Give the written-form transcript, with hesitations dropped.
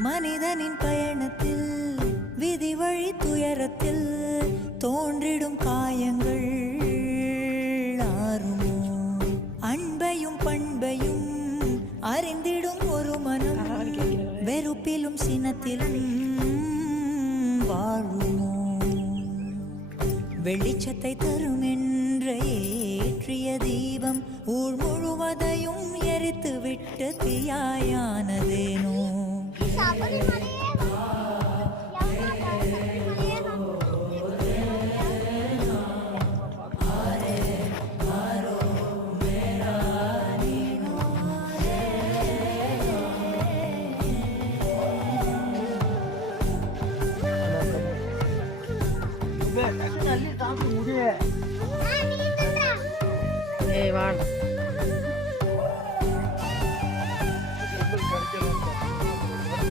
மனிதனின் பயணத்தில் விதி வழி துயரத்தில் தோன்றிடும் காயங்கள் ஆறுமோ? அன்பையும் பண்பையும் அறிந்திடும் ஒரு மனம் வெறுப்பிலும் சினத்திலும் வாழுமோ? வெளிச்சத்தை தரும் என்ற ஏற்றிய தீபம் ஊர் முழுவதையும் எரித்து விட்டு தீயாயானதேனோ? ஏய் வாடா